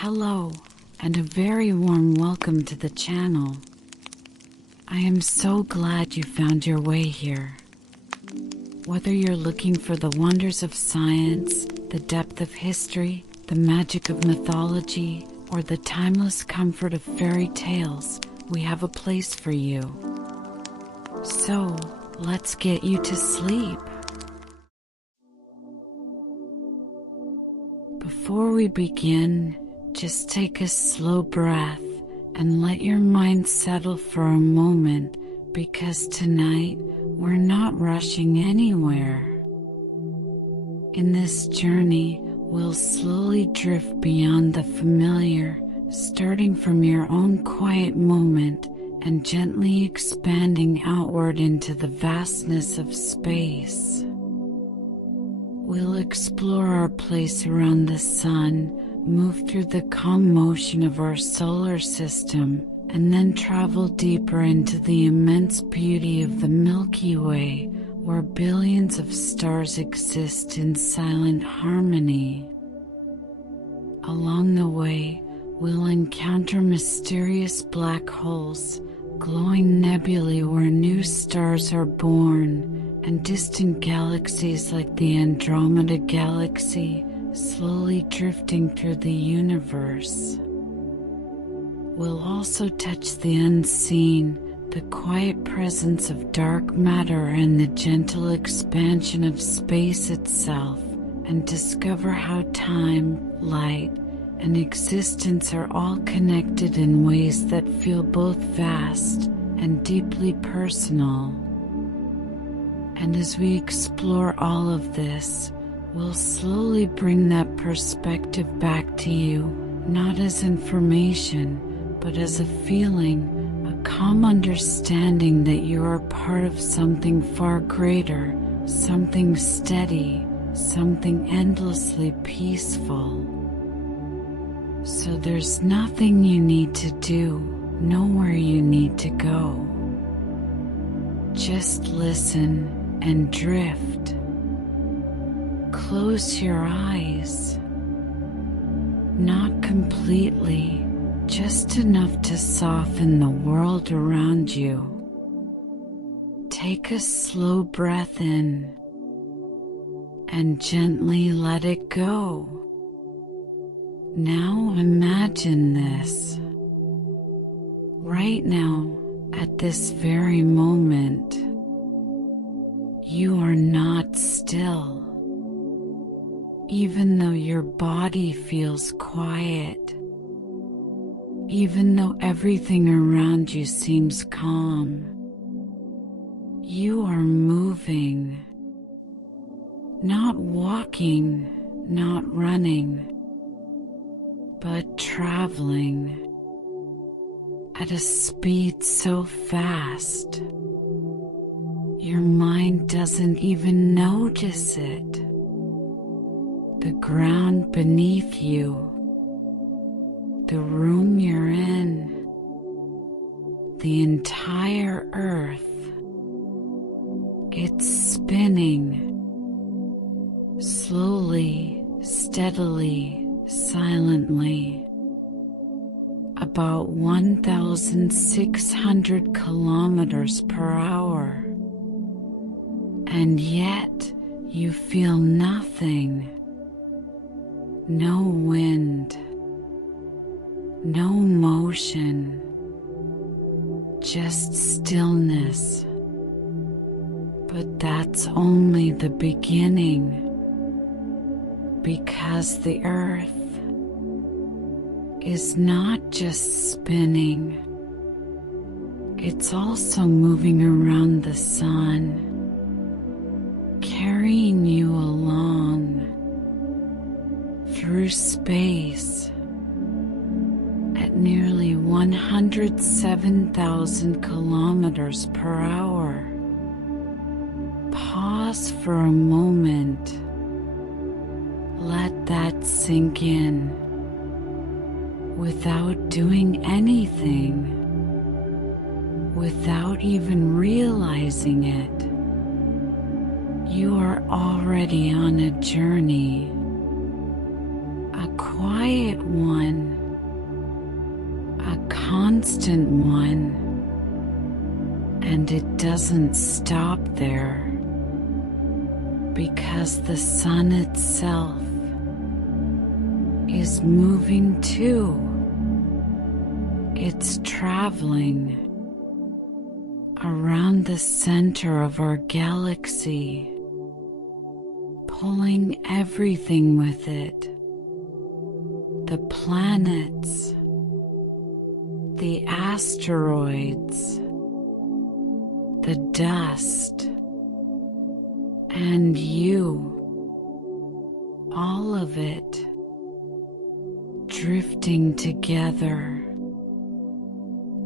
Hello, and a very warm welcome to the channel. I am so glad you found your way here. Whether you're looking for the wonders of science, the depth of history, the magic of mythology, or the timeless comfort of fairy tales, we have a place for you. So, let's get you to sleep. Before we begin, just take a slow breath and let your mind settle for a moment, because tonight we're not rushing anywhere. In this journey, we'll slowly drift beyond the familiar, starting from your own quiet moment and gently expanding outward into the vastness of space. We'll explore our place around the sun, move through the calm motion of our solar system, and then travel deeper into the immense beauty of the Milky Way, where billions of stars exist in silent harmony. Along the way, we'll encounter mysterious black holes, glowing nebulae where new stars are born, and distant galaxies like the Andromeda Galaxy, slowly drifting through the universe. We'll also touch the unseen, the quiet presence of dark matter and the gentle expansion of space itself, and discover how time, light, and existence are all connected in ways that feel both vast and deeply personal. And as we explore all of this, we'll slowly bring that perspective back to you, not as information, but as a feeling, a calm understanding that you are part of something far greater, something steady, something endlessly peaceful. So there's nothing you need to do, nowhere you need to go. Just listen and drift. Close your eyes. Not completely, just enough to soften the world around you. Take a slow breath in and gently let it go. Now imagine this. Right now, at this very moment, you are not still. Even though your body feels quiet, even though everything around you seems calm, you are moving. Not walking, not running, but traveling at a speed so fast, your mind doesn't even notice it. The ground beneath you, the room you're in, the entire earth, it's spinning, slowly, steadily, silently, about 1,600 kilometers per hour. And yet, you feel nothing. No wind, no motion, just stillness. But that's only the beginning, because the earth is not just spinning, it's also moving around the sun, carrying you along through space at nearly 107,000 kilometers per hour. Pause for a moment. Let that sink in. Without doing anything, without even realizing it, you are already on a journey, a quiet one, constant one, and it doesn't stop there, because the sun itself is moving too. It's traveling around the center of our galaxy, pulling everything with it. The planets, the asteroids, the dust, and you, all of it, drifting together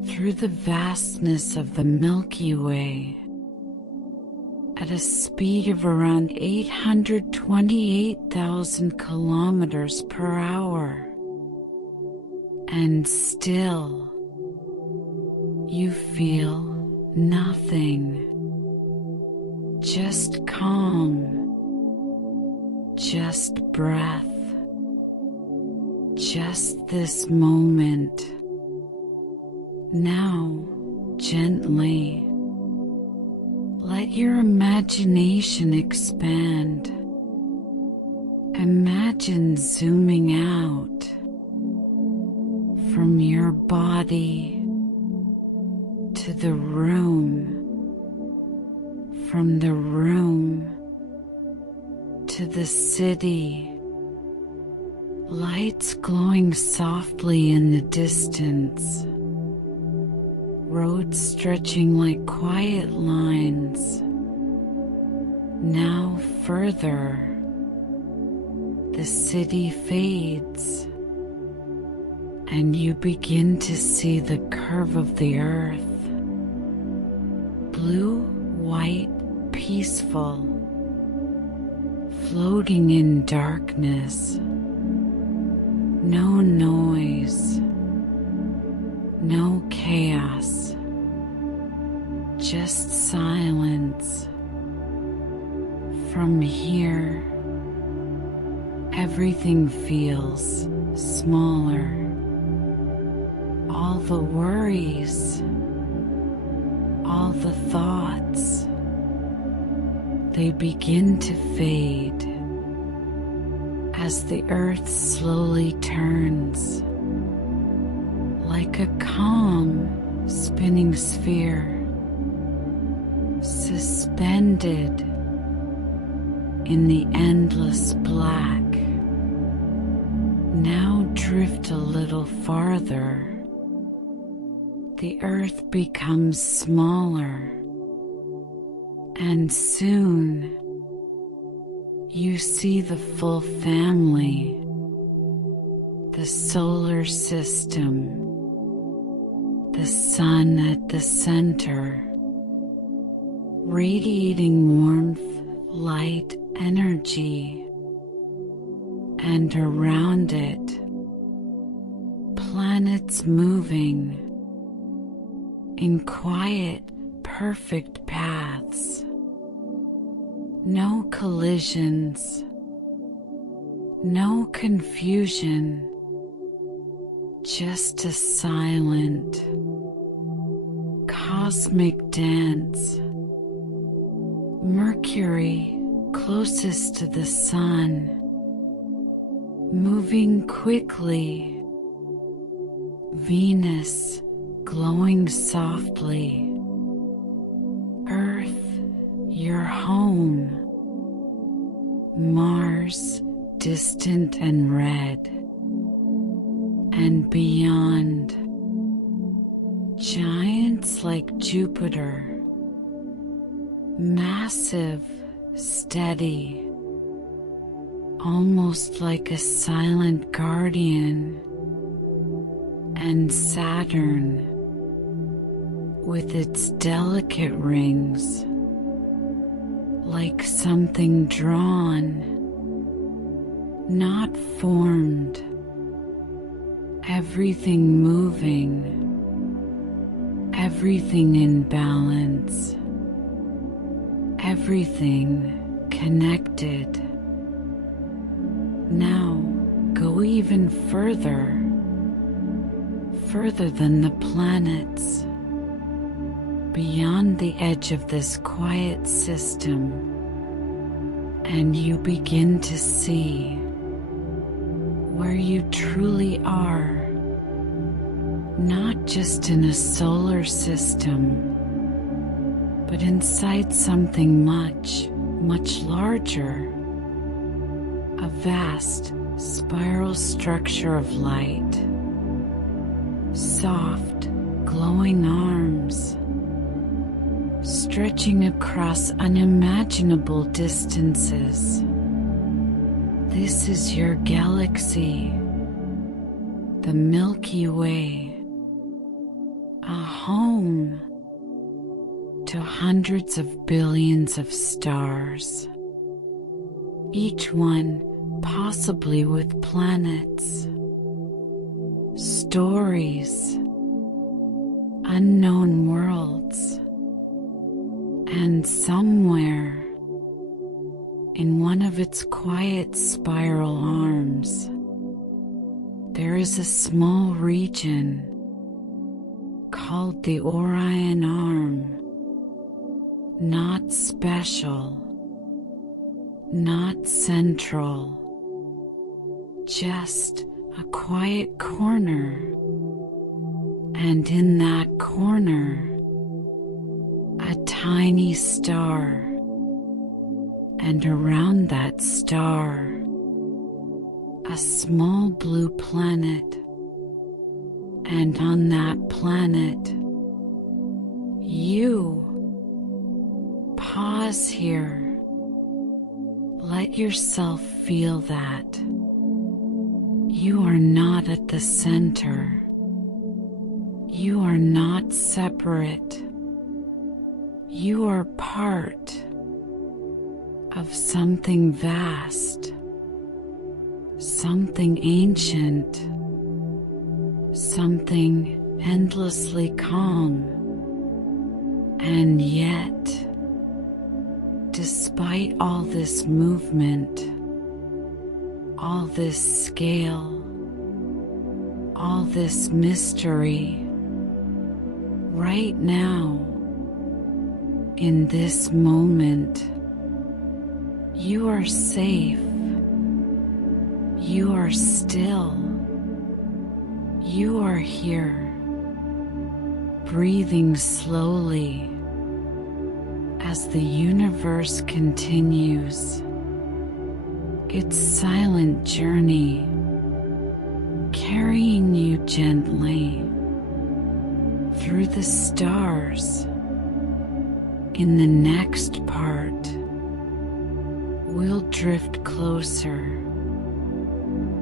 through the vastness of the Milky Way at a speed of around 828,000 kilometers per hour. And still, you feel nothing. Just calm, just breath, just this moment. Now, gently, let your imagination expand. Imagine zooming out from your body to the room, from the room to the city, lights glowing softly in the distance, roads stretching like quiet lines. Now further, the city fades, and you begin to see the curve of the earth. Blue, white, peaceful, floating in darkness. No noise, no chaos, just silence. From here, everything feels smaller. All the worries, all the thoughts, they begin to fade as the earth slowly turns like a calm, spinning sphere, suspended in the endless black. Now drift a little farther. The earth becomes smaller, and soon you see the full family, the solar system, the sun at the center, radiating warmth, light, energy, and around it, planets moving in quiet, perfect paths. No collisions, no confusion, just a silent, cosmic dance. Mercury, closest to the sun, moving quickly. Venus, glowing softly. Earth, your home. Mars, distant and red. And beyond, giants like Jupiter, massive, steady, almost like a silent guardian. And Saturn, with its delicate rings, like something drawn, not formed, everything moving, everything in balance, everything connected. Now go even further, further than the planets, beyond the edge of this quiet system, and you begin to see where you truly are, not just in a solar system, but inside something much, much larger, a vast spiral structure of light, soft, glowing arms, stretching across unimaginable distances. This is your galaxy, the Milky Way, a home to hundreds of billions of stars, each one possibly with planets, stories, unknown worlds, and somewhere in one of its quiet spiral arms, there is a small region called the Orion Arm. Not special, not central, just a quiet corner, and in that corner, a tiny star, and around that star, a small blue planet, and on that planet, you. Pause here. Let yourself feel that. You are not at the center. You are not separate. You are part of something vast, something ancient, something endlessly calm, and yet, despite all this movement, all this scale, all this mystery, right now, in this moment, you are safe, you are still, you are here, breathing slowly, as the universe continues its silent journey, carrying you gently through the stars. In the next part, we'll drift closer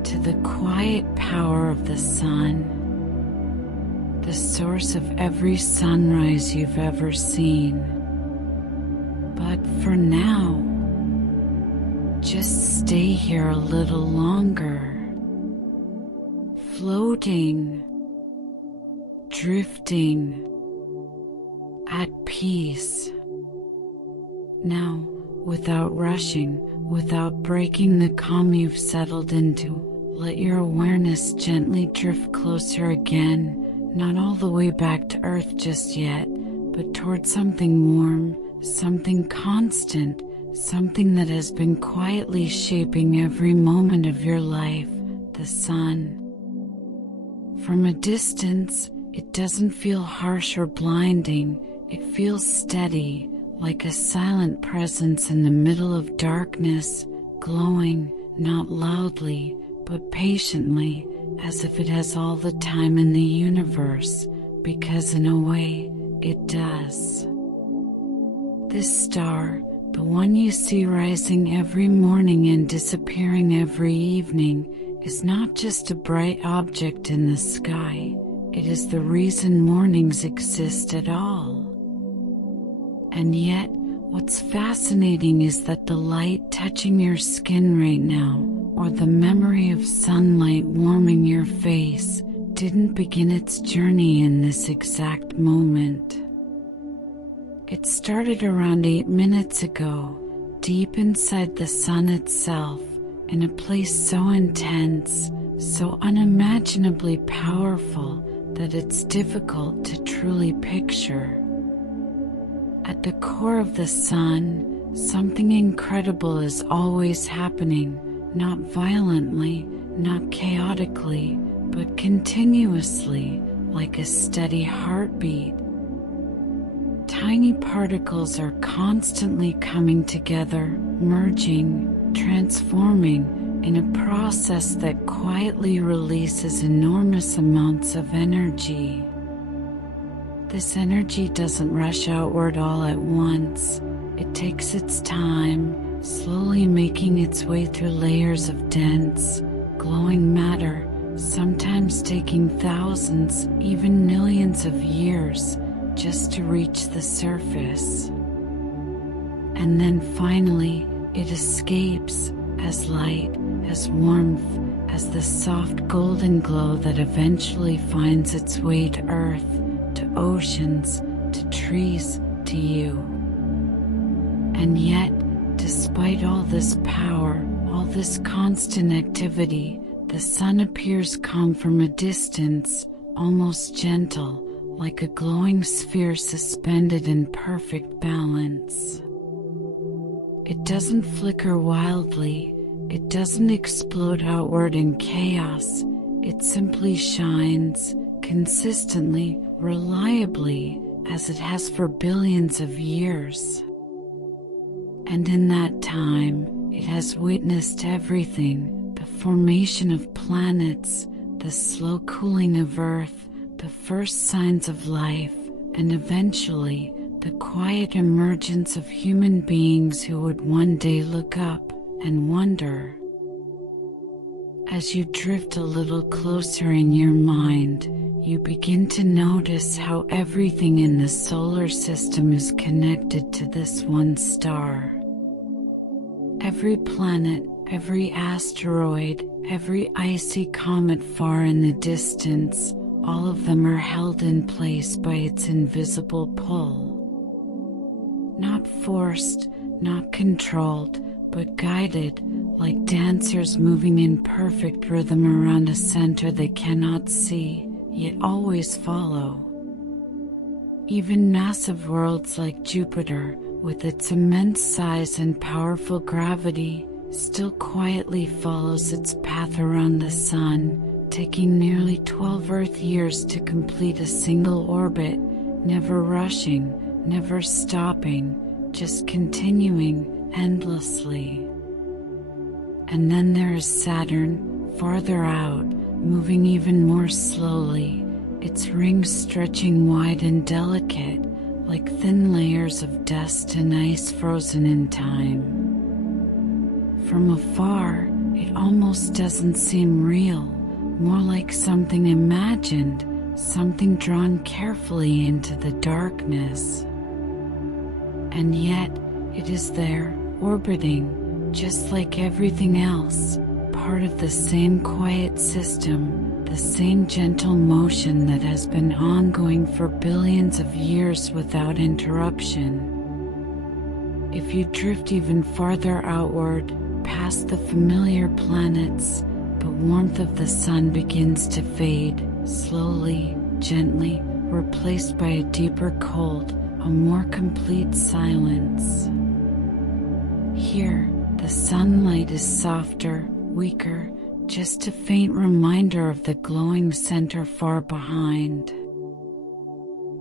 to the quiet power of the sun, the source of every sunrise you've ever seen. But for now, just stay here a little longer, floating, drifting, at peace. Now, without rushing, without breaking the calm you've settled into, let your awareness gently drift closer again, not all the way back to Earth just yet, but towards something warm, something constant, something that has been quietly shaping every moment of your life, the sun. From a distance, it doesn't feel harsh or blinding, it feels steady, like a silent presence in the middle of darkness, glowing, not loudly, but patiently, as if it has all the time in the universe, because in a way, it does. This star, the one you see rising every morning and disappearing every evening, is not just a bright object in the sky, it is the reason mornings exist at all. And yet, what's fascinating is that the light touching your skin right now, or the memory of sunlight warming your face, didn't begin its journey in this exact moment. It started around 8 minutes ago, deep inside the sun itself, in a place so intense, so unimaginably powerful, that it's difficult to truly picture. At the core of the Sun, something incredible is always happening, not violently, not chaotically, but continuously, like a steady heartbeat. Tiny particles are constantly coming together, merging, transforming, in a process that quietly releases enormous amounts of energy. This energy doesn't rush outward all at once. It takes its time, slowly making its way through layers of dense, glowing matter, sometimes taking thousands, even millions of years, just to reach the surface. And then finally, it escapes, as light, as warmth, as the soft golden glow that eventually finds its way to Earth, to oceans, to trees, to you. And yet, despite all this power, all this constant activity, the Sun appears calm from a distance, almost gentle, like a glowing sphere suspended in perfect balance. It doesn't flicker wildly, it doesn't explode outward in chaos, it simply shines, consistently, reliably, as it has for billions of years. And in that time, it has witnessed everything: the formation of planets, the slow cooling of Earth, the first signs of life, and eventually, the quiet emergence of human beings who would one day look up and wonder. As you drift a little closer in your mind, you begin to notice how everything in the solar system is connected to this one star. Every planet, every asteroid, every icy comet far in the distance, all of them are held in place by its invisible pull. Not forced, not controlled, but guided, like dancers moving in perfect rhythm around a center they cannot see, yet always follow. Even massive worlds like Jupiter, with its immense size and powerful gravity, still quietly follows its path around the Sun, taking nearly 12 Earth years to complete a single orbit, never rushing, never stopping, just continuing endlessly. And then there is Saturn, farther out, moving even more slowly, its rings stretching wide and delicate, like thin layers of dust and ice frozen in time. From afar, it almost doesn't seem real, more like something imagined, something drawn carefully into the darkness. And yet, it is there, orbiting, just like everything else, part of the same quiet system, the same gentle motion that has been ongoing for billions of years without interruption. If you drift even farther outward, past the familiar planets, the warmth of the Sun begins to fade, slowly, gently, replaced by a deeper cold, a more complete silence. Here, the sunlight is softer, weaker, just a faint reminder of the glowing center far behind.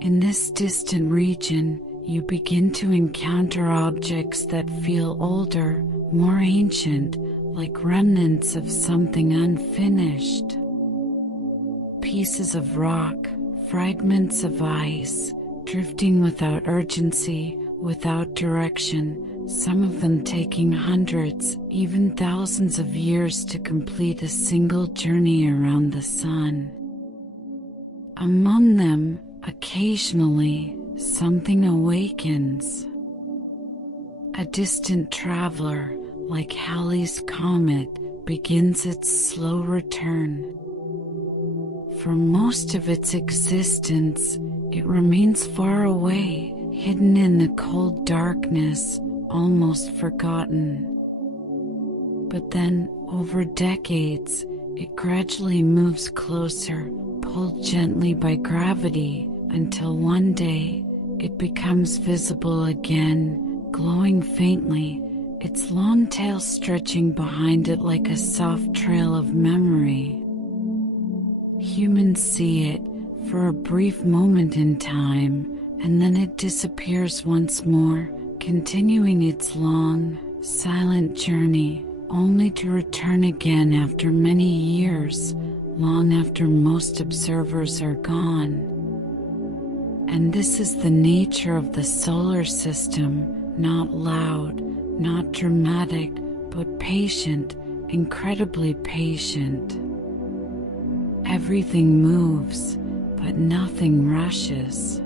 In this distant region, you begin to encounter objects that feel older, more ancient, like remnants of something unfinished. Pieces of rock, fragments of ice, drifting without urgency, without direction, some of them taking hundreds, even thousands of years to complete a single journey around the Sun. Among them, occasionally, something awakens. A distant traveler, like Halley's Comet, begins its slow return. For most of its existence, it remains far away, hidden in the cold darkness, almost forgotten. But then, over decades, it gradually moves closer, pulled gently by gravity until one day it becomes visible again, glowing faintly, its long tail stretching behind it like a soft trail of memory. Humans see it for a brief moment in time, and then it disappears once more, continuing its long, silent journey, only to return again after many years, long after most observers are gone. And this is the nature of the solar system, not loud, not dramatic, but patient, incredibly patient. Everything moves, but nothing rushes.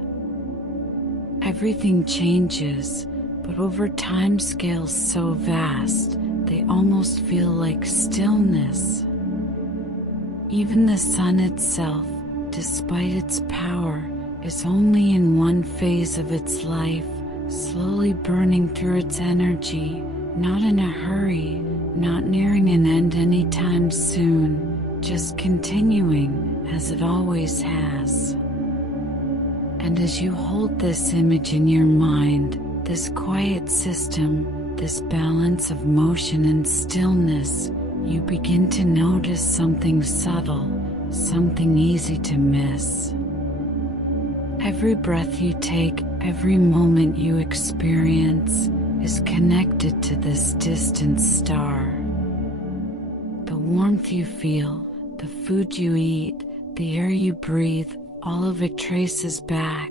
Everything changes, but over time scales so vast, they almost feel like stillness. Even the sun itself, despite its power, is only in one phase of its life, slowly burning through its energy, not in a hurry, not nearing an end anytime soon, just continuing as it always has. And as you hold this image in your mind, this quiet system, this balance of motion and stillness, you begin to notice something subtle, something easy to miss. Every breath you take, every moment you experience, is connected to this distant star. The warmth you feel, the food you eat, the air you breathe, all of it traces back,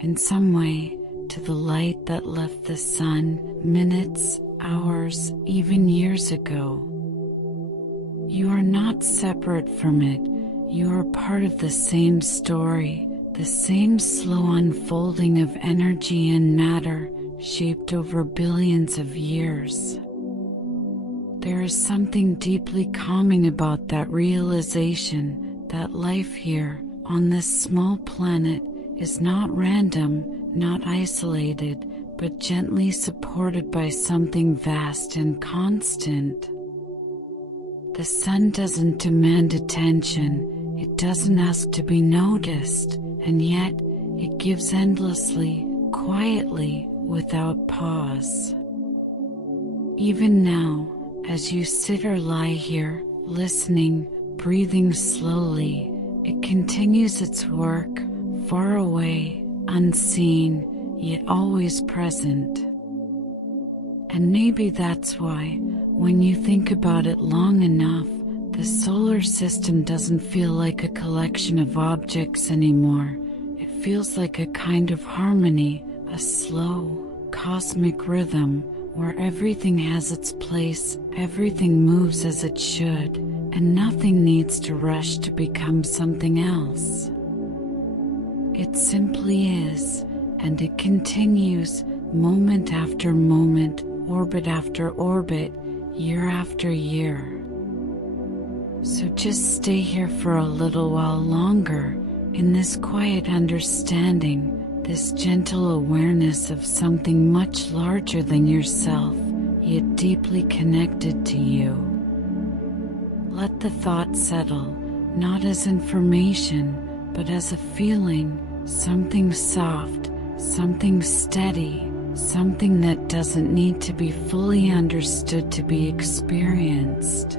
in some way, to the light that left the sun minutes, hours, even years ago. You are not separate from it, you are part of the same story, the same slow unfolding of energy and matter, shaped over billions of years. There is something deeply calming about that realization that life here, on this small planet, is not random, not isolated, but gently supported by something vast and constant. The sun doesn't demand attention, it doesn't ask to be noticed, and yet it gives endlessly, quietly, without pause. Even now, as you sit or lie here, listening, breathing slowly, it continues its work, far away, unseen, yet always present. And maybe that's why, when you think about it long enough, the solar system doesn't feel like a collection of objects anymore. It feels like a kind of harmony, a slow, cosmic rhythm, where everything has its place, everything moves as it should, and nothing needs to rush to become something else. It simply is, and it continues, moment after moment, orbit after orbit, year after year. So just stay here for a little while longer, in this quiet understanding, this gentle awareness of something much larger than yourself, yet deeply connected to you. Let the thought settle, not as information, but as a feeling, something soft, something steady, something that doesn't need to be fully understood to be experienced.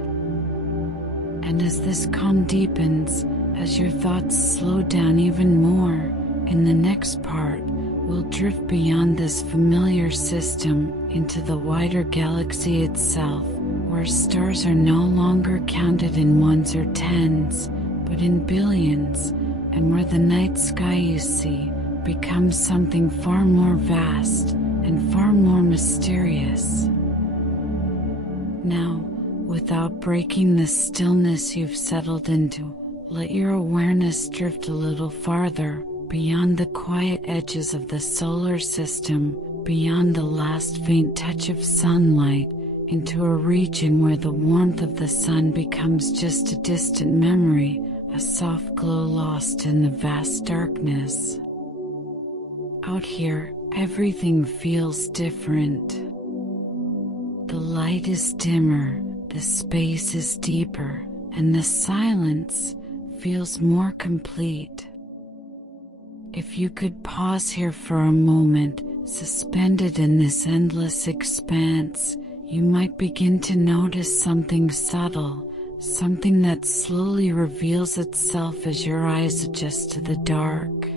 And as this calm deepens, as your thoughts slow down even more, in the next part, we'll drift beyond this familiar system into the wider galaxy itself, where stars are no longer counted in ones or tens, but in billions, and where the night sky you see becomes something far more vast and far more mysterious. Now, without breaking the stillness you've settled into, let your awareness drift a little farther, beyond the quiet edges of the solar system, beyond the last faint touch of sunlight, into a region where the warmth of the sun becomes just a distant memory, a soft glow lost in the vast darkness. Out here, everything feels different. The light is dimmer, the space is deeper, and the silence, feels more complete. If you could pause here for a moment, suspended in this endless expanse, you might begin to notice something subtle, something that slowly reveals itself as your eyes adjust to the dark.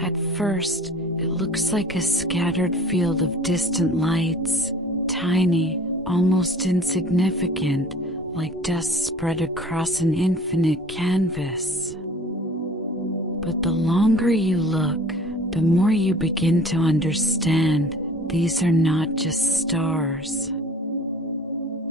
At first, it looks like a scattered field of distant lights, tiny, almost insignificant, like dust spread across an infinite canvas. But the longer you look, the more you begin to understand these are not just stars.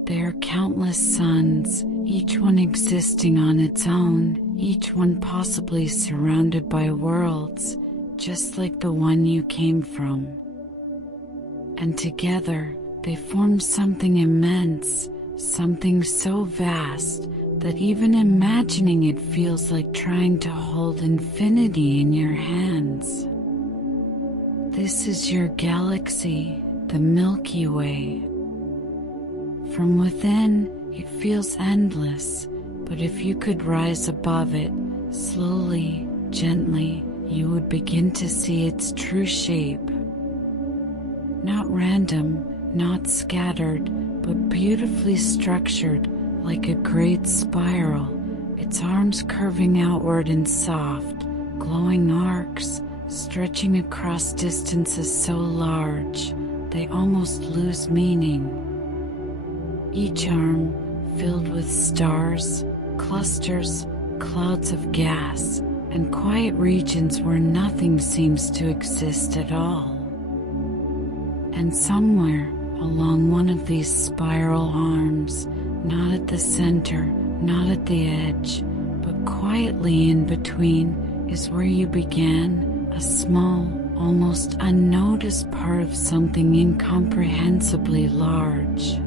They are countless suns, each one existing on its own, each one possibly surrounded by worlds, just like the one you came from. And together, they form something immense, something so vast that even imagining it feels like trying to hold infinity in your hands. This is your galaxy, the Milky Way. From within, it feels endless, but if you could rise above it, slowly, gently, you would begin to see its true shape. Not random, not scattered, but beautifully structured, like a great spiral, its arms curving outward in soft, glowing arcs, stretching across distances so large, they almost lose meaning. Each arm filled with stars, clusters, clouds of gas, and quiet regions where nothing seems to exist at all. And somewhere along one of these spiral arms, not at the center, not at the edge, but quietly in between, is where you began, a small, almost unnoticed part of something incomprehensibly large.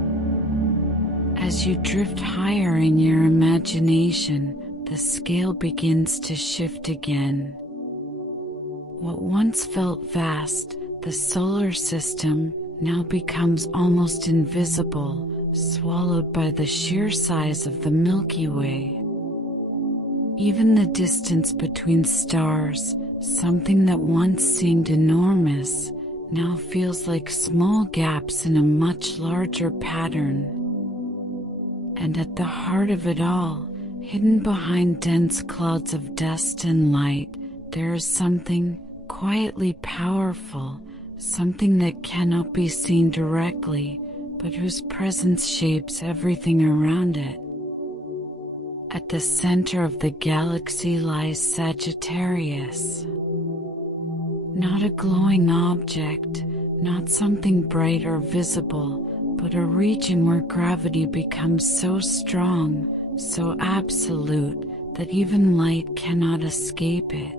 As you drift higher in your imagination, the scale begins to shift again. What once felt vast, the solar system, now becomes almost invisible, swallowed by the sheer size of the Milky Way. Even the distance between stars, something that once seemed enormous, now feels like small gaps in a much larger pattern. And at the heart of it all, hidden behind dense clouds of dust and light, there is something quietly powerful, something that cannot be seen directly, but whose presence shapes everything around it. At the center of the galaxy lies Sagittarius. Not a glowing object, not something bright or visible, but a region where gravity becomes so strong, so absolute, that even light cannot escape it.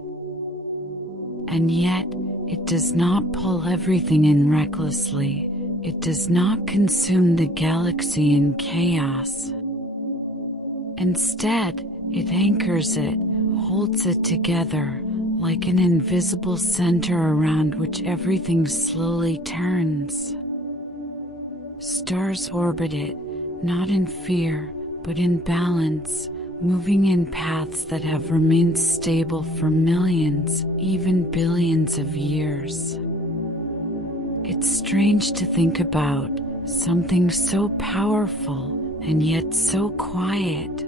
And yet, it does not pull everything in recklessly. It does not consume the galaxy in chaos. Instead, it anchors it, holds it together, like an invisible center around which everything slowly turns. Stars orbit it, not in fear, but in balance, moving in paths that have remained stable for millions, even billions of years. It's strange to think about, something so powerful and yet so quiet.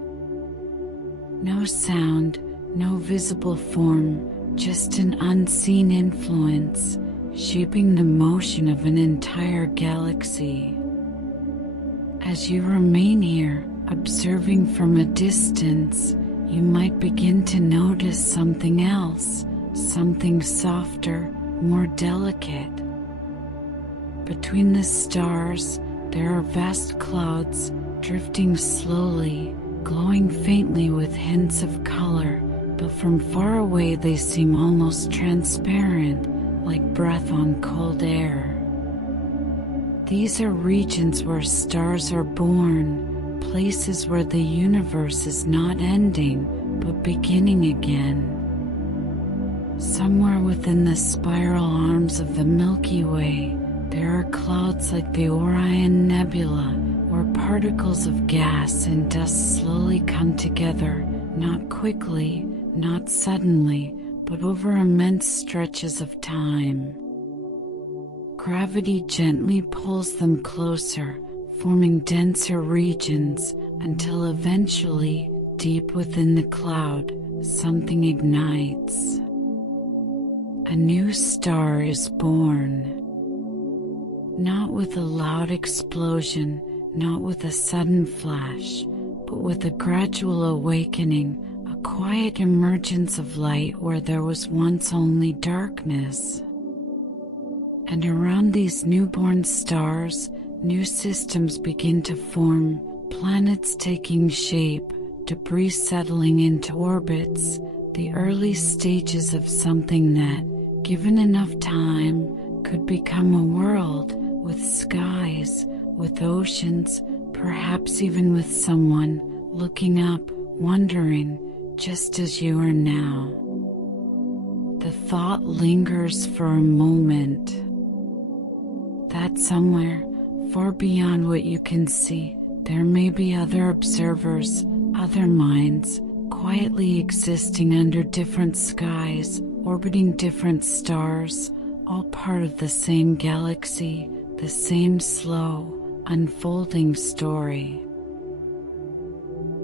No sound, no visible form, just an unseen influence, shaping the motion of an entire galaxy. As you remain here, observing from a distance, you might begin to notice something else, something softer, more delicate. Between the stars, there are vast clouds, drifting slowly, glowing faintly with hints of color, but from far away they seem almost transparent, like breath on cold air. These are regions where stars are born, places where the universe is not ending, but beginning again. Somewhere within the spiral arms of the Milky Way, there are clouds like the Orion Nebula, where particles of gas and dust slowly come together, not quickly, not suddenly, but over immense stretches of time. Gravity gently pulls them closer, forming denser regions, until eventually, deep within the cloud, something ignites. A new star is born. Not with a loud explosion, not with a sudden flash, but with a gradual awakening, a quiet emergence of light where there was once only darkness. And around these newborn stars, new systems begin to form, planets taking shape, debris settling into orbits, the early stages of something that, given enough time, could become a world, with skies, with oceans, perhaps even with someone, looking up, wondering, just as you are now. The thought lingers for a moment. That somewhere, far beyond what you can see, there may be other observers, other minds, quietly existing under different skies, orbiting different stars, all part of the same galaxy, the same slow, unfolding story.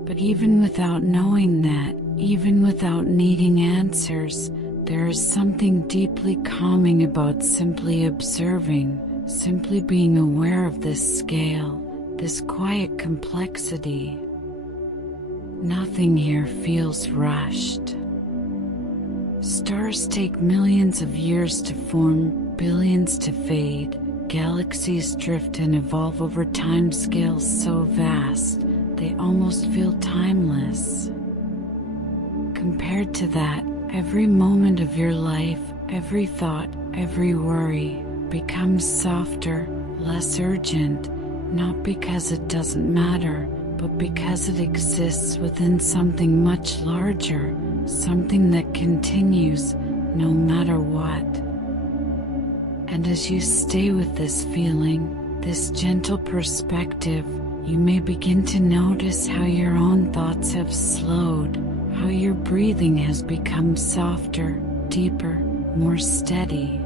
But even without knowing that, even without needing answers, there is something deeply calming about simply observing, simply being aware of this scale, this quiet complexity. Nothing here feels rushed. Stars take millions of years to form, billions to fade. Galaxies drift and evolve over timescales so vast, they almost feel timeless. Compared to that, every moment of your life, every thought, every worry, becomes softer, less urgent, not because it doesn't matter, but because it exists within something much larger, something that continues, no matter what. And as you stay with this feeling, this gentle perspective, you may begin to notice how your own thoughts have slowed, how your breathing has become softer, deeper, more steady.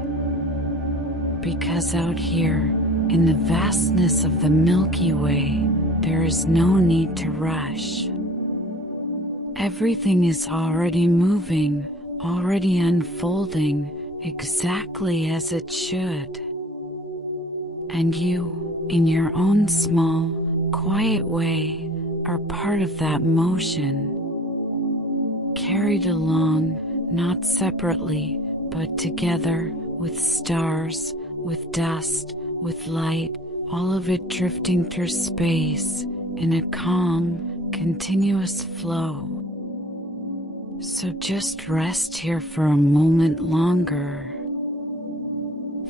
Because out here, in the vastness of the Milky Way, there is no need to rush. Everything is already moving, already unfolding, exactly as it should. And you, in your own small, quiet way, are part of that motion. Carried along, not separately, but together, with stars, with dust, with light, all of it drifting through space, in a calm, continuous flow. So just rest here for a moment longer.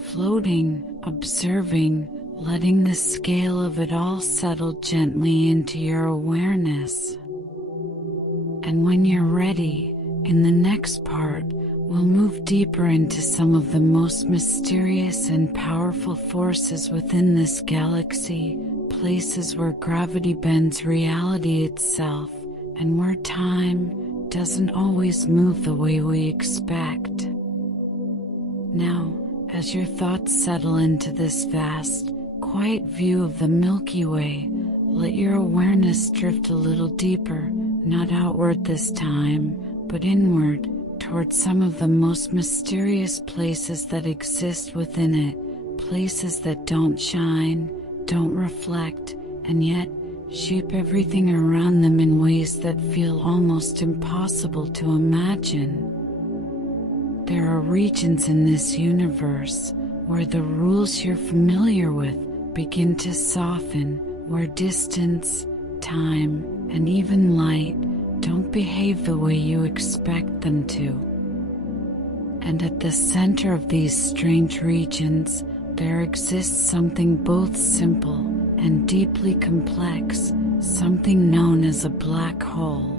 Floating, observing, letting the scale of it all settle gently into your awareness. And when you're ready, in the next part, we'll move deeper into some of the most mysterious and powerful forces within this galaxy, places where gravity bends reality itself, and where time doesn't always move the way we expect. Now, as your thoughts settle into this vast, quiet view of the Milky Way, let your awareness drift a little deeper, not outward this time, but inward, towards some of the most mysterious places that exist within it, places that don't shine, don't reflect, and yet shape everything around them in ways that feel almost impossible to imagine. There are regions in this universe where the rules you're familiar with begin to soften, where distance, time, and even light don't behave the way you expect them to. And at the center of these strange regions, there exists something both simple and deeply complex, something known as a black hole.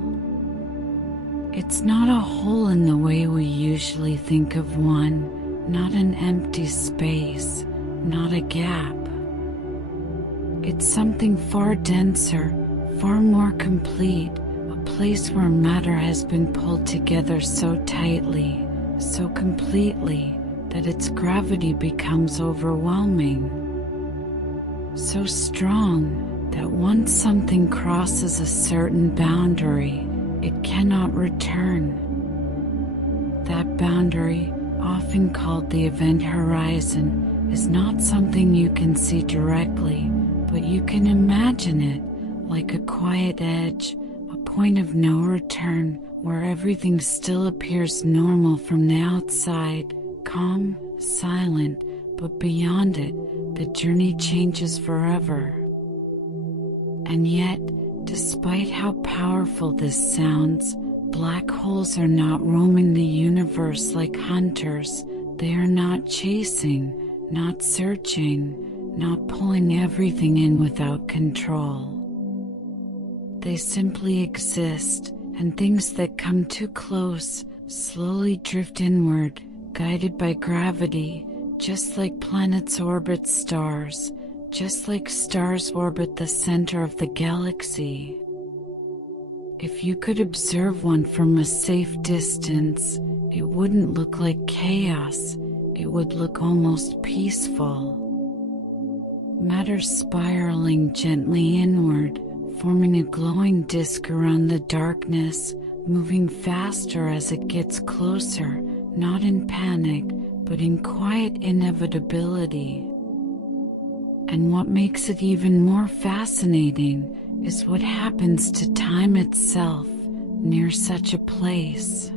It's not a hole in the way we usually think of one, not an empty space, not a gap. It's something far denser, far more complete, a place where matter has been pulled together so tightly, so completely, that its gravity becomes overwhelming. So strong that once something crosses a certain boundary, it cannot return. That boundary, often called the event horizon, is not something you can see directly, but you can imagine it like a quiet edge, a point of no return where everything still appears normal from the outside, calm, silent, but beyond it, the journey changes forever. And yet, despite how powerful this sounds, black holes are not roaming the universe like hunters. They are not chasing, not searching, not pulling everything in without control. They simply exist, and things that come too close slowly drift inward, guided by gravity, just like planets orbit stars, just like stars orbit the center of the galaxy. If you could observe one from a safe distance, it wouldn't look like chaos, it would look almost peaceful. Matter spiraling gently inward, forming a glowing disk around the darkness, moving faster as it gets closer, not in panic, but in quiet inevitability. And what makes it even more fascinating is what happens to time itself near such a place.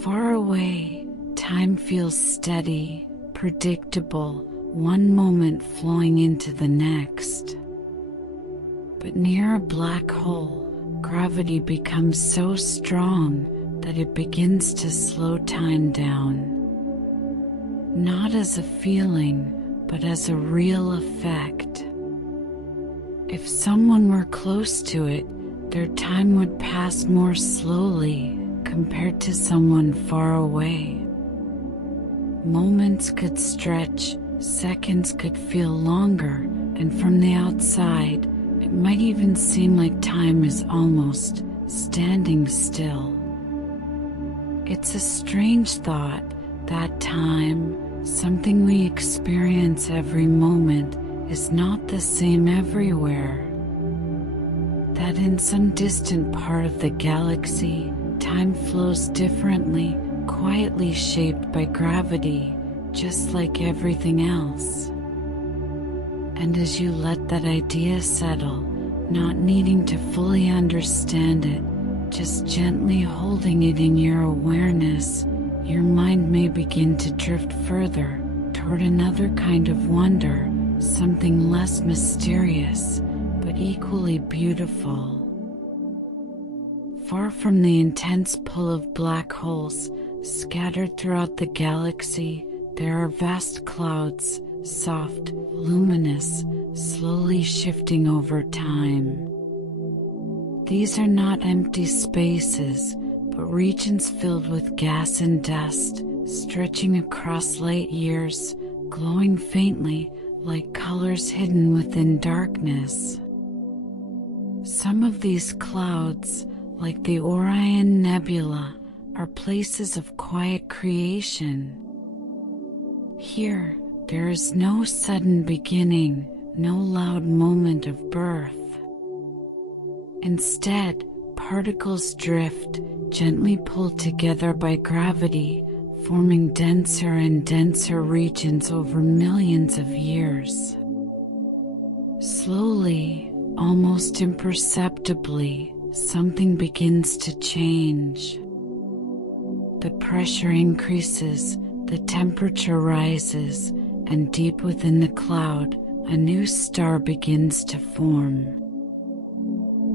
Far away, time feels steady, predictable, one moment flowing into the next. But near a black hole, gravity becomes so strong that it begins to slow time down. Not as a feeling, but as a real effect. If someone were close to it, their time would pass more slowly compared to someone far away. Moments could stretch, seconds could feel longer, and from the outside, it might even seem like time is almost standing still. It's a strange thought that time, something we experience every moment, is not the same everywhere. That in some distant part of the galaxy, time flows differently, quietly shaped by gravity, just like everything else. And as you let that idea settle, not needing to fully understand it, just gently holding it in your awareness, your mind may begin to drift further toward another kind of wonder, something less mysterious, but equally beautiful. Far from the intense pull of black holes scattered throughout the galaxy, there are vast clouds, soft, luminous, slowly shifting over time. These are not empty spaces, but regions filled with gas and dust, stretching across light years, glowing faintly like colors hidden within darkness. Some of these clouds, like the Orion Nebula, are places of quiet creation. Here, there is no sudden beginning, no loud moment of birth. Instead, particles drift, gently pulled together by gravity, forming denser and denser regions over millions of years. Slowly, almost imperceptibly, something begins to change. The pressure increases, the temperature rises, and deep within the cloud, a new star begins to form.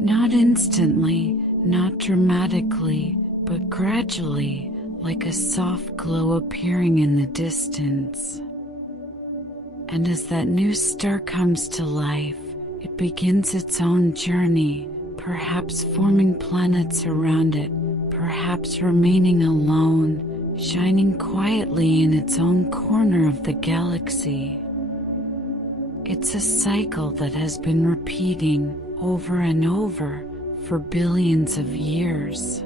Not instantly, not dramatically, but gradually, like a soft glow appearing in the distance. And as that new star comes to life, it begins its own journey, perhaps forming planets around it, perhaps remaining alone, shining quietly in its own corner of the galaxy. It's a cycle that has been repeating over and over, for billions of years.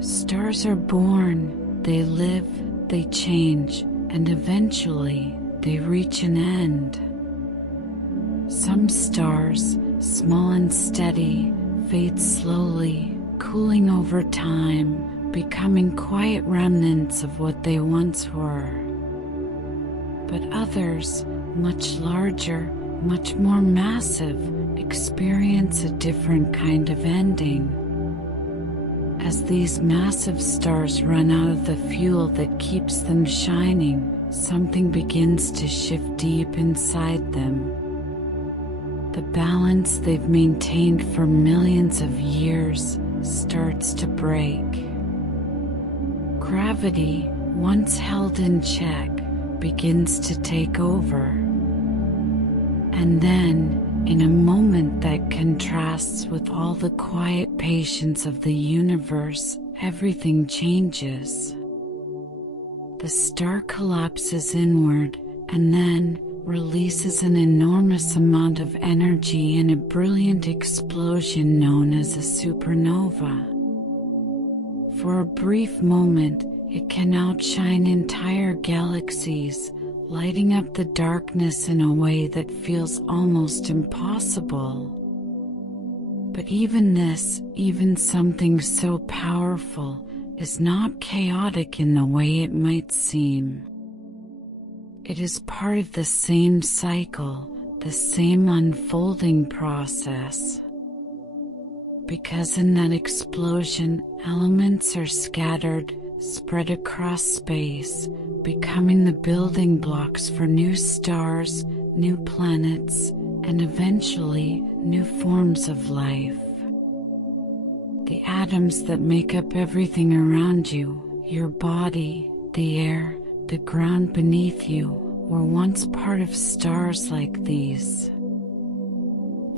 Stars are born, they live, they change, and eventually they reach an end. Some stars, small and steady, fade slowly, cooling over time, becoming quiet remnants of what they once were. But others, much larger, much more massive, experience a different kind of ending. As these massive stars run out of the fuel that keeps them shining, something begins to shift deep inside them. The balance they've maintained for millions of years starts to break. Gravity, once held in check, begins to take over. And then, in a moment that contrasts with all the quiet patience of the universe, everything changes. The star collapses inward and then releases an enormous amount of energy in a brilliant explosion known as a supernova. For a brief moment, it can outshine entire galaxies, lighting up the darkness in a way that feels almost impossible. But even this, even something so powerful, is not chaotic in the way it might seem. It is part of the same cycle, the same unfolding process. Because in that explosion, elements are scattered, spread across space, becoming the building blocks for new stars, new planets, and eventually new forms of life. The atoms that make up everything around you, your body, the air, the ground beneath you, were once part of stars like these.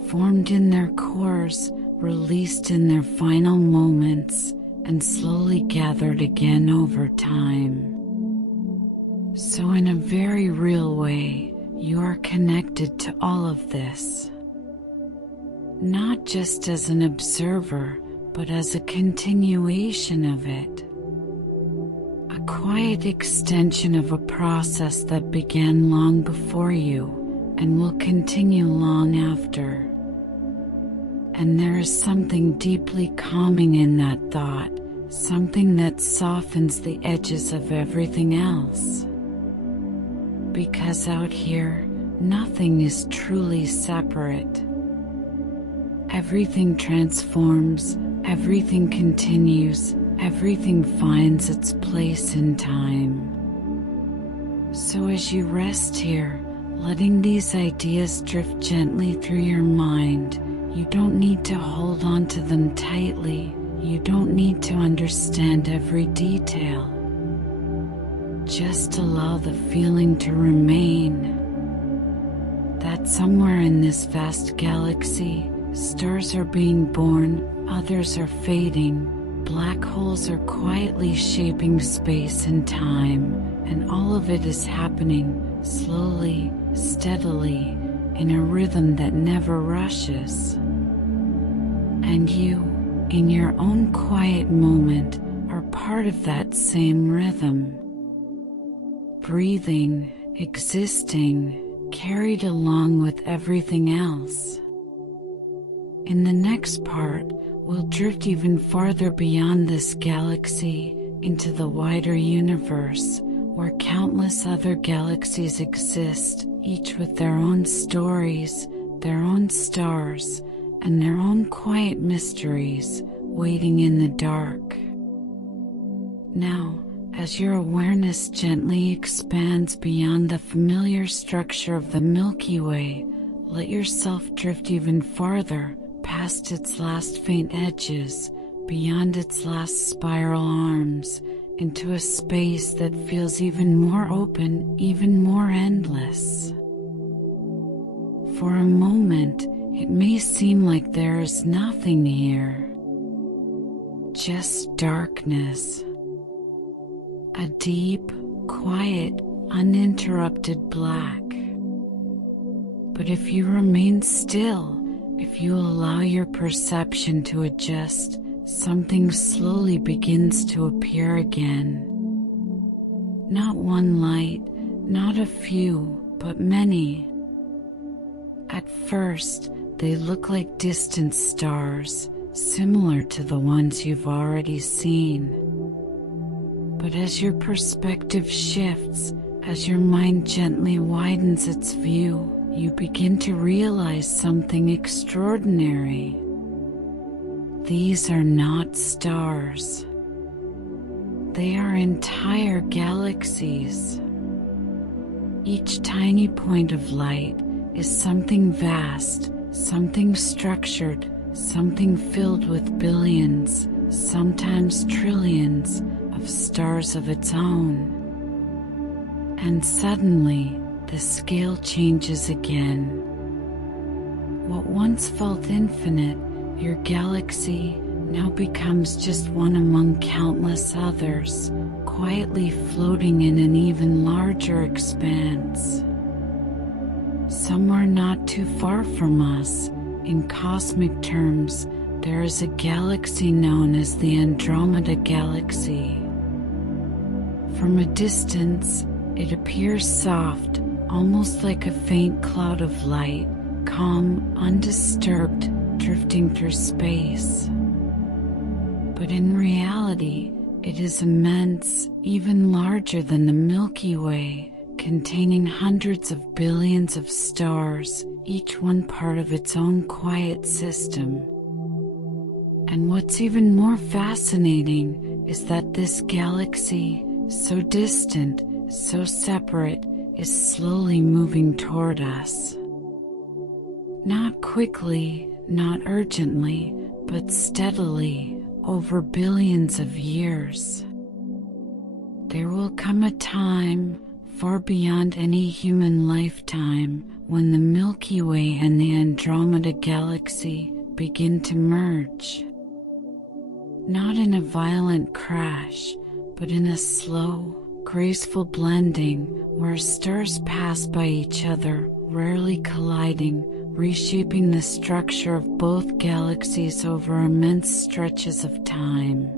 Formed in their cores, released in their final moments, and slowly gathered again over time. So in a very real way, you are connected to all of this. Not just as an observer, but as a continuation of it. A quiet extension of a process that began long before you and will continue long after. And there is something deeply calming in that thought, something that softens the edges of everything else. Because out here, nothing is truly separate. Everything transforms, everything continues, everything finds its place in time. So as you rest here, letting these ideas drift gently through your mind, you don't need to hold on to them tightly, you don't need to understand every detail. Just allow the feeling to remain. That somewhere in this vast galaxy, stars are being born, others are fading, black holes are quietly shaping space and time, and all of it is happening slowly, steadily, in a rhythm that never rushes. And you, in your own quiet moment, are part of that same rhythm. Breathing, existing, carried along with everything else. In the next part, we'll drift even farther beyond this galaxy into the wider universe, where countless other galaxies exist, each with their own stories, their own stars, and their own quiet mysteries waiting in the dark. Now, as your awareness gently expands beyond the familiar structure of the Milky Way, let yourself drift even farther, past its last faint edges, beyond its last spiral arms, into a space that feels even more open, even more endless. For a moment, it may seem like there is nothing here. Just darkness. A deep, quiet, uninterrupted black. But if you remain still, If you allow your perception to adjust, something slowly begins to appear again. Not one light, not a few, but many. At first, they look like distant stars, similar to the ones you've already seen. But as your perspective shifts, as your mind gently widens its view, you begin to realize something extraordinary. These are not stars. They are entire galaxies. Each tiny point of light is something vast, something structured, something filled with billions, sometimes trillions, of stars of its own. And suddenly, the scale changes again. What once felt infinite, your galaxy, now becomes just one among countless others, quietly floating in an even larger expanse. Somewhere not too far from us, in cosmic terms, there is a galaxy known as the Andromeda Galaxy. From a distance, it appears soft, almost like a faint cloud of light, calm, undisturbed, drifting through space. But in reality, it is immense, even larger than the Milky Way, containing hundreds of billions of stars, each one part of its own quiet system. And what's even more fascinating is that this galaxy, so distant, so separate, is slowly moving toward us. Not quickly, not urgently, but steadily, over billions of years. There will come a time, far beyond any human lifetime, when the Milky Way and the Andromeda Galaxy begin to merge. Not in a violent crash, but in a slow, graceful blending where stars pass by each other, rarely colliding, reshaping the structure of both galaxies over immense stretches of time.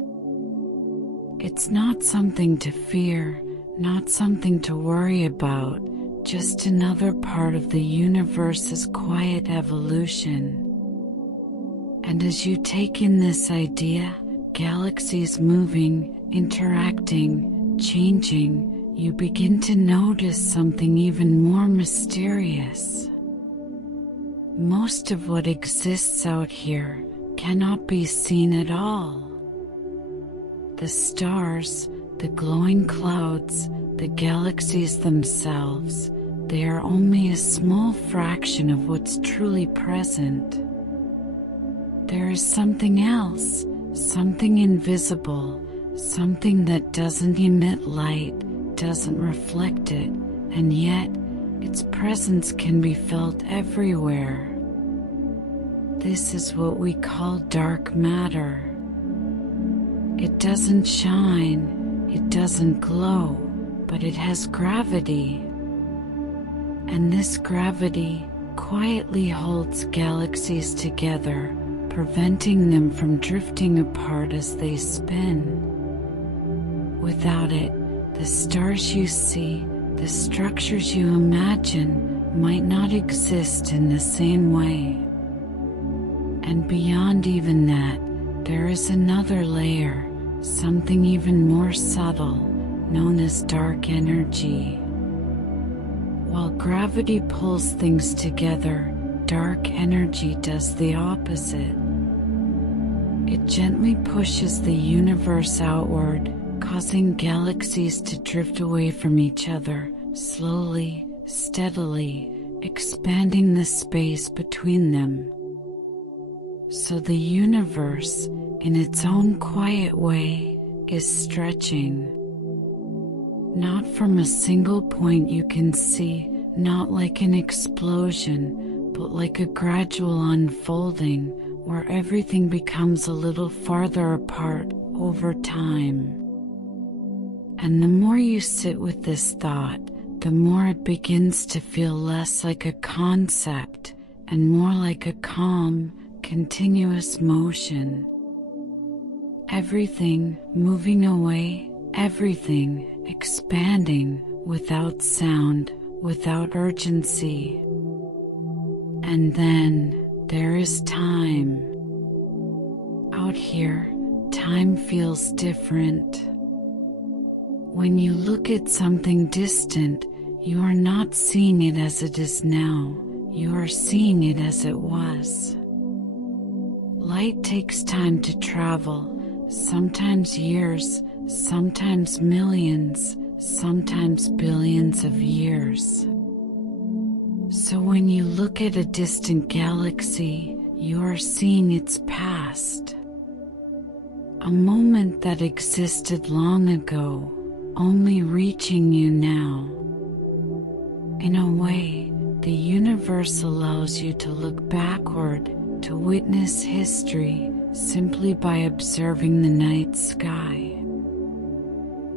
It's not something to fear, not something to worry about, just another part of the universe's quiet evolution. And as you take in this idea, galaxies moving, interacting, changing, you begin to notice something even more mysterious. Most of what exists out here cannot be seen at all. The stars, the glowing clouds, the galaxies themselves, they are only a small fraction of what's truly present. There is something else, something invisible, something that doesn't emit light, doesn't reflect it, and yet its presence can be felt everywhere. This is what we call dark matter. It doesn't shine, it doesn't glow, but it has gravity. And this gravity quietly holds galaxies together, preventing them from drifting apart as they spin. Without it, the stars you see, the structures you imagine, might not exist in the same way. And beyond even that, there is another layer, something even more subtle, known as dark energy. While gravity pulls things together, dark energy does the opposite. It gently pushes the universe outward, causing galaxies to drift away from each other, slowly, steadily, expanding the space between them. So the universe, in its own quiet way, is stretching. Not from a single point you can see, not like an explosion, but like a gradual unfolding, where everything becomes a little farther apart over time. And the more you sit with this thought, the more it begins to feel less like a concept and more like a calm, continuous motion. Everything moving away, everything expanding without sound, without urgency. And then there is time. Out here, time feels different. When you look at something distant, you are not seeing it as it is now, you are seeing it as it was. Light takes time to travel, sometimes years, sometimes millions, sometimes billions of years. So when you look at a distant galaxy, you are seeing its past. A moment that existed long ago, only reaching you now. In a way, the universe allows you to look backward, to witness history, simply by observing the night sky.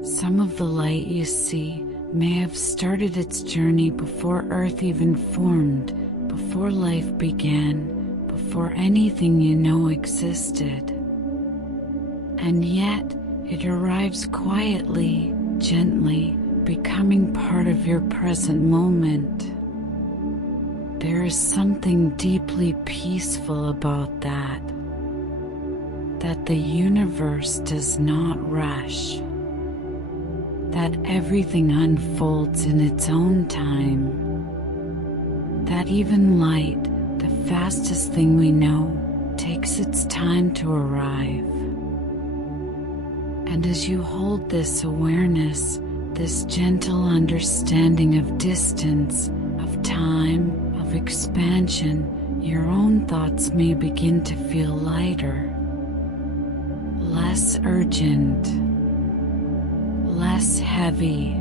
Some of the light you see may have started its journey before Earth even formed, before life began, before anything you know existed. And yet, it arrives quietly, gently, becoming part of your present moment. There is something deeply peaceful about that the universe does not rush, that everything unfolds in its own time, that even light, the fastest thing we know, takes its time to arrive. And as you hold this awareness, this gentle understanding of distance, of time, of expansion, your own thoughts may begin to feel lighter, less urgent, less heavy.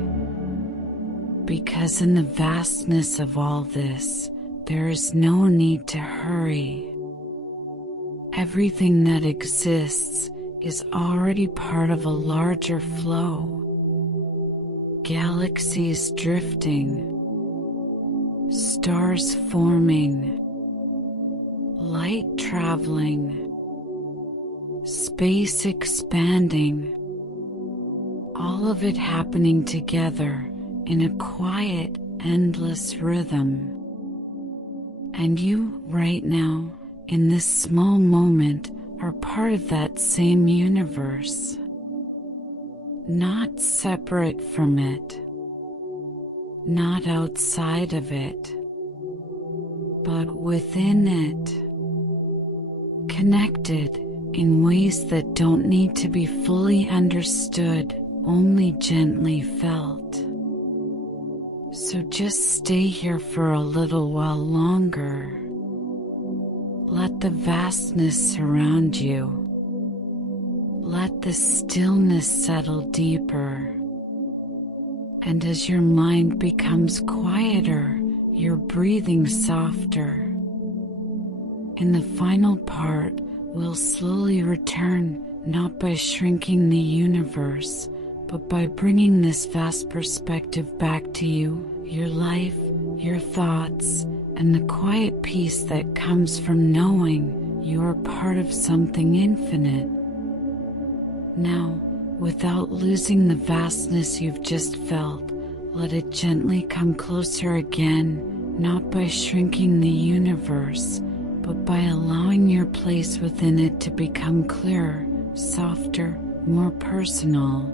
Because in the vastness of all this, there is no need to hurry. Everything that exists is already part of a larger flow. Galaxies drifting, stars forming, light traveling, space expanding, all of it happening together in a quiet, endless rhythm. And you, right now, in this small moment, are part of that same universe. Not separate from it, not outside of it, but within it, connected in ways that don't need to be fully understood, only gently felt. So just stay here for a little while longer. Let the vastness surround you. Let the stillness settle deeper. And as your mind becomes quieter, your breathing softer. In the final part, we'll slowly return, not by shrinking the universe, but by bringing this vast perspective back to you, your life, your thoughts, and the quiet peace that comes from knowing you are part of something infinite. Now, without losing the vastness you've just felt, let it gently come closer again, not by shrinking the universe, but by allowing your place within it to become clearer, softer, more personal.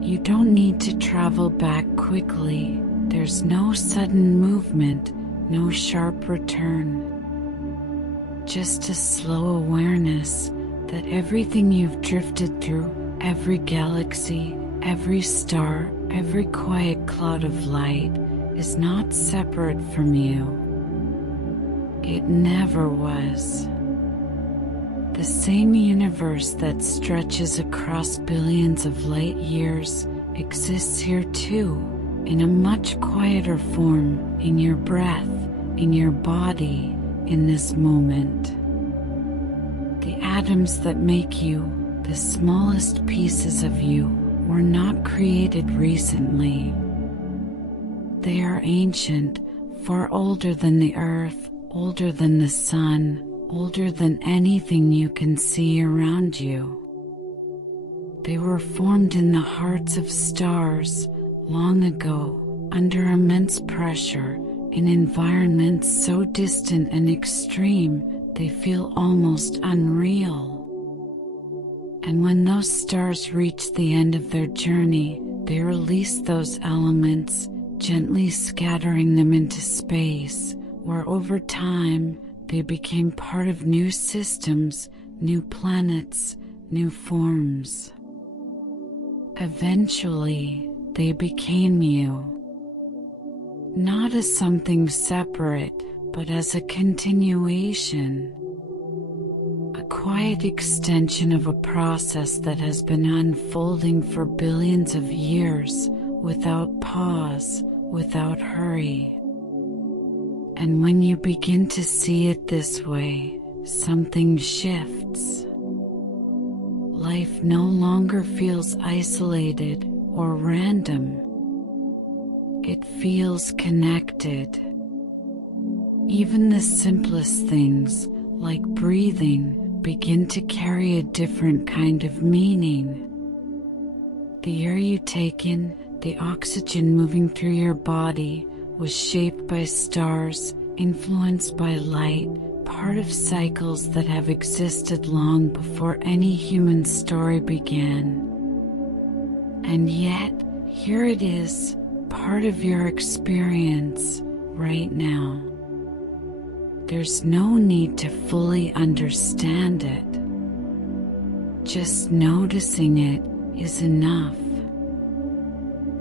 You don't need to travel back quickly. There's no sudden movement, no sharp return. Just a slow awareness that everything you've drifted through, every galaxy, every star, every quiet cloud of light, is not separate from you. It never was. The same universe that stretches across billions of light years exists here too, in a much quieter form, in your breath, in your body, in this moment. The atoms that make you, the smallest pieces of you, were not created recently. They are ancient, far older than the earth, older than the sun, older than anything you can see around you. They were formed in the hearts of stars long ago, under immense pressure, in environments so distant and extreme they feel almost unreal. And when those stars reach the end of their journey, they release those elements, gently scattering them into space, where over time they became part of new systems, new planets, new forms. Eventually, they became you. Not as something separate, but as a continuation. A quiet extension of a process that has been unfolding for billions of years, without pause, without hurry. And when you begin to see it this way, something shifts. Life no longer feels isolated or random. It feels connected. Even the simplest things, like breathing, begin to carry a different kind of meaning. The air you take in, the oxygen moving through your body, was shaped by stars, influenced by light, part of cycles that have existed long before any human story began. And yet, here it is, part of your experience, right now. There's no need to fully understand it. Just noticing it is enough.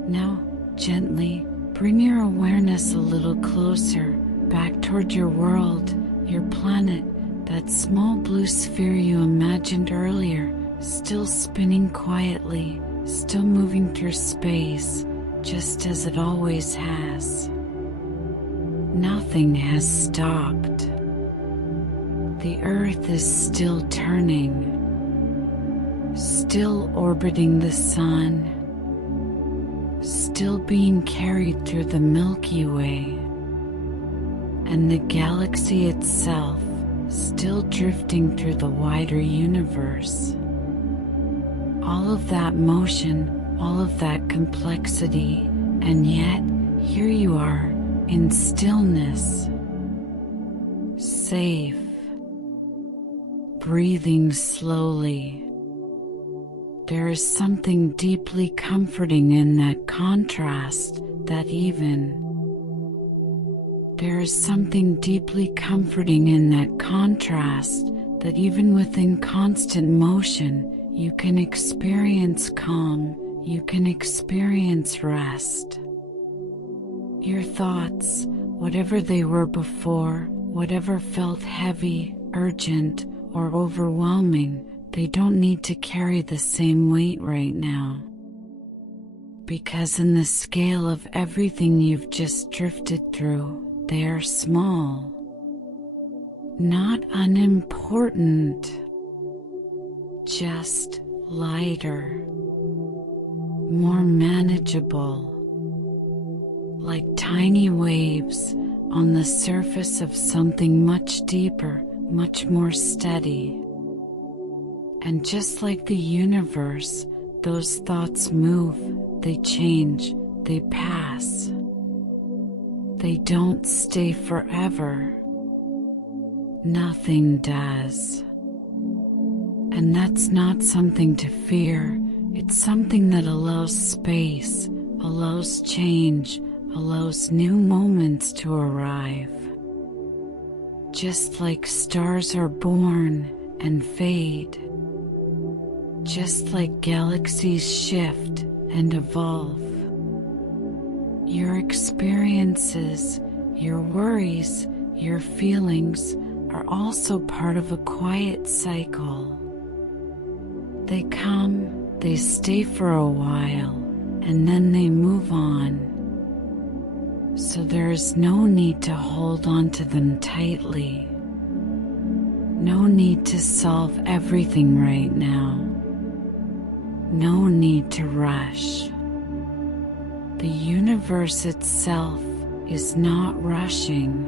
Now, gently, bring your awareness a little closer, back toward your world, your planet, that small blue sphere you imagined earlier, still spinning quietly, still moving through space, just as it always has. Nothing has stopped. The Earth is still turning, still orbiting the Sun, still being carried through the Milky Way, and the galaxy itself still drifting through the wider universe. All of that motion, all of that complexity, and yet here you are, in stillness, safe, breathing slowly. There is something deeply comforting in that contrast, that even. There is something deeply comforting in that contrast, that even within constant motion, you can experience calm, you can experience rest. Your thoughts, whatever they were before, whatever felt heavy, urgent, or overwhelming, they don't need to carry the same weight right now. Because in the scale of everything you've just drifted through, they are small. Not unimportant. Just lighter. More manageable. Like tiny waves on the surface of something much deeper, much more steady. And just like the universe, those thoughts move, they change, they pass. They don't stay forever. Nothing does. And that's not something to fear, it's something that allows space, allows change, allows new moments to arrive. Just like stars are born and fade. Just like galaxies shift and evolve. Your experiences, your worries, your feelings are also part of a quiet cycle. They come, they stay for a while, and then they move on. So there is no need to hold on to them tightly. No need to solve everything right now. No need to rush. The universe itself is not rushing.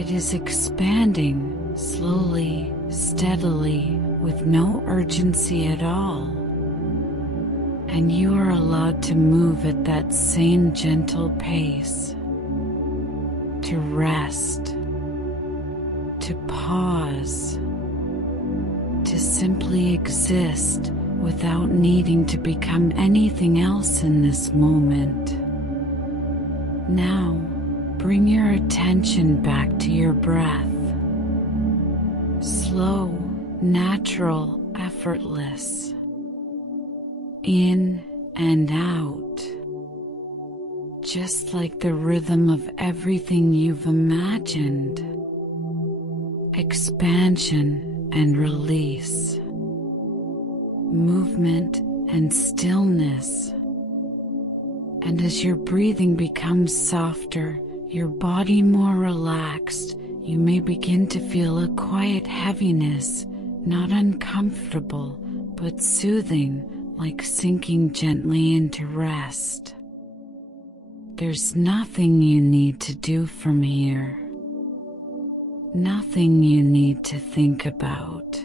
It is expanding slowly, steadily, with no urgency at all. And you are allowed to move at that same gentle pace, to rest, to pause, to simply exist without needing to become anything else in this moment. Now, bring your attention back to your breath. Slow, natural, effortless. In and out. Just like the rhythm of everything you've imagined. Expansion and release. Movement and stillness. And as your breathing becomes softer, your body more relaxed, you may begin to feel a quiet heaviness, not uncomfortable, but soothing, like sinking gently into rest. There's nothing you need to do from here. Nothing you need to think about.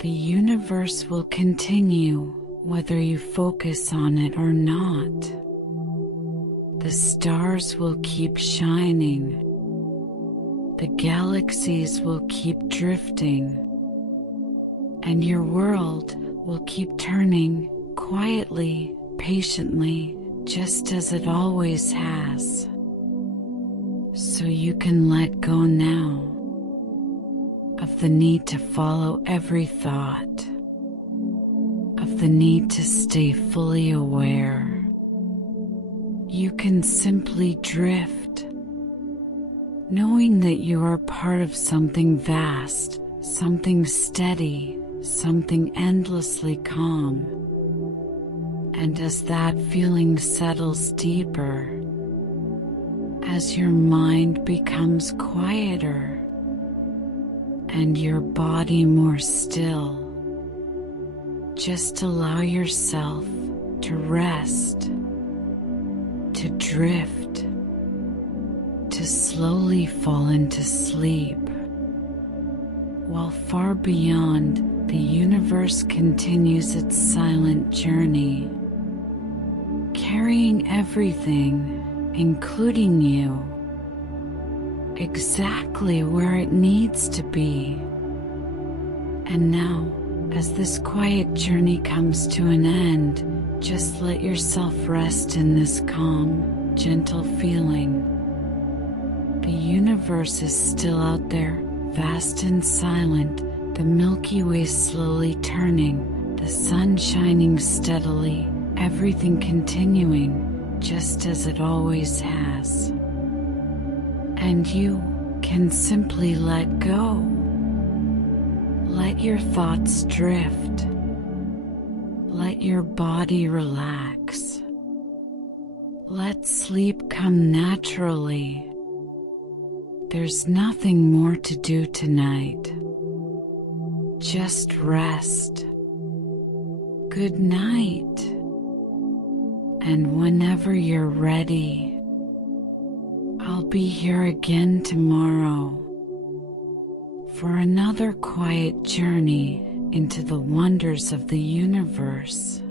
The universe will continue whether you focus on it or not. The stars will keep shining. The galaxies will keep drifting. And your world will keep turning quietly, patiently, just as it always has. So you can let go now of the need to follow every thought, of the need to stay fully aware. You can simply drift, knowing that you are part of something vast, something steady, something endlessly calm. And as that feeling settles deeper, as your mind becomes quieter and your body more still, just allow yourself to rest, to drift, to slowly fall into sleep, while far beyond, the universe continues its silent journey, carrying everything, including you, exactly where it needs to be. And now, as this quiet journey comes to an end, just let yourself rest in this calm, gentle feeling. The universe is still out there, vast and silent, the Milky Way slowly turning, the sun shining steadily, everything continuing just as it always has. And you can simply let go. Let your thoughts drift. Let your body relax. Let sleep come naturally. There's nothing more to do tonight. Just rest. Good night. And whenever you're ready, I'll be here again tomorrow for another quiet journey into the wonders of the universe.